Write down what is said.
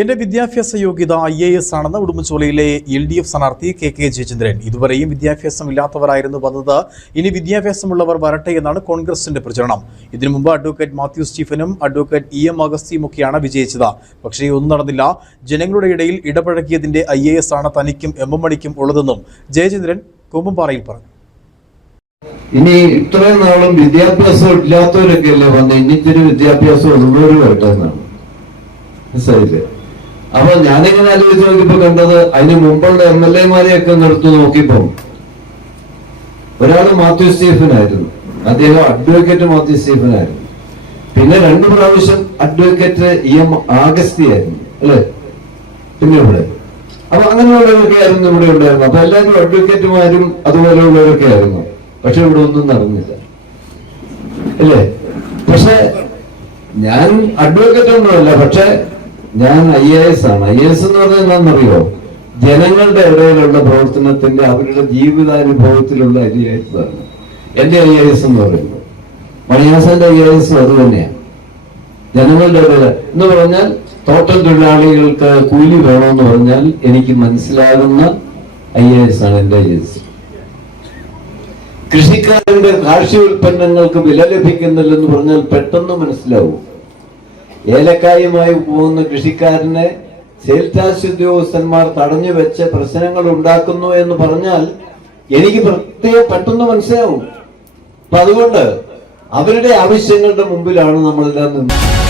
എന്റെ വിദ്യാഭ്യാസ യോഗ്യത IAS ആണെന്ന് ഉടുമ്പൻചോലയിലെ LDF സ്ഥാനാർത്ഥി KK ജയചന്ദ്രൻ. ഇതുവരെയും വിദ്യാഭ്യാസമില്ലാത്തവരായിരുന്നു വന്നത്. ഇനി വിദ്യാഭ്യാസമുള്ളവർ വരട്ടെ എന്നാണ് കോൺഗ്രസിന്റെ പ്രചരണം. ഇതിനു മുമ്പ് അഡ്വക്കേറ്റ് മാത്യു സ്റ്റീഫനും അഡ്വക്കേറ്റ് EM അഗസ്തിയുമൊക്കെയാണ് വിജയിച്ചത്. പക്ഷേ ഒന്നും നടന്നില്ല. ജനങ്ങളുടെ ഇടയിൽ ഇടപഴകിയതിന്റെ IAS ആണ് തനിക്കും MM മണിക്കും ഉള്ളതെന്നും ജയചന്ദ്രൻ കുമ്പംപാറയിൽ പറഞ്ഞു. ഇനി ഇത്രയും നാളും വിദ്യാഭ്യാസം ഇല്ലാത്തവരൊക്കെ അല്ലേ വന്ന് ഇനിക്കൊരു വിദ്യാഭ്യാസം ഉള്ളവരുമായിട്ടാണ് മനസ്സിലായില്ലേ? അപ്പൊ ഞാനിങ്ങനെ ആലോചിച്ച് നോക്കിയപ്പോ കണ്ടത് അതിന് മുമ്പുള്ള MLA മാരെയൊക്കെ നിർത്തി നോക്കിയപ്പോ ഒരാള് മാത്യു സ്റ്റീഫനായിരുന്നു. അദ്ദേഹം അഡ്വക്കേറ്റ് മാത്യു സ്റ്റീഫനായിരുന്നു. പിന്നെ 2 പ്രാവശ്യം അഡ്വക്കേറ്റ് EM അഗസ്തിയായിരുന്നു അല്ലെ. പിന്നെ ഇവിടെ അപ്പൊ അങ്ങനെയുള്ളവരൊക്കെ ആയിരുന്നു ഇവിടെ ഉണ്ടായിരുന്നു. അപ്പൊ എല്ലാവരും അഡ്വക്കേറ്റുമാരും അതുപോലെയുള്ളവരൊക്കെ ആയിരുന്നു. പക്ഷെ ഇവിടെ ഒന്നും നടന്നില്ല അല്ലേ. പക്ഷെ ഞാൻ അഡ്വക്കേറ്റ് ഒന്നുമല്ല, പക്ഷെ ഞാൻ IAS ആണ്. IAS എന്ന് പറഞ്ഞാൽ എന്താണെന്നറിയോ? ജനങ്ങളുടെ ഇടയിലുള്ള പ്രവർത്തനത്തിന്റെ അവരുടെ ജീവിതാനുഭവത്തിലുള്ള IAS ആണ് എന്റെ IAS എന്ന് പറയുന്നത്. മണിയാസന്റെ IAS അത് തന്നെയാണ്. ജനങ്ങളുടെ ഇടയിൽ എന്ന് പറഞ്ഞാൽ തോട്ടം തൊഴിലാളികൾക്ക് കൂലി വേണമെന്ന് പറഞ്ഞാൽ എനിക്ക് മനസ്സിലാകുന്ന IAS ആണ് എന്റെ IAS. കൃഷിക്കാരന്റെ കാർഷിക ഉൽപ്പന്നങ്ങൾക്ക് വില ലഭിക്കുന്നില്ലെന്ന് പറഞ്ഞാൽ പെട്ടെന്ന് മനസ്സിലാവും. ഏലക്കായുമായി പോകുന്ന കൃഷിക്കാരനെ സെയിൽസ് ടാക്സ് ഉദ്യോഗസ്ഥന്മാർ തടഞ്ഞു വെച്ച് പ്രശ്നങ്ങൾ ഉണ്ടാക്കുന്നു എന്ന് പറഞ്ഞാൽ എനിക്ക് പെട്ടെന്ന് മനസ്സിലാവും. അപ്പൊ അതുകൊണ്ട് അവരുടെ ആവശ്യങ്ങളുടെ മുമ്പിലാണ് നമ്മളെല്ലാം നിന്നത്.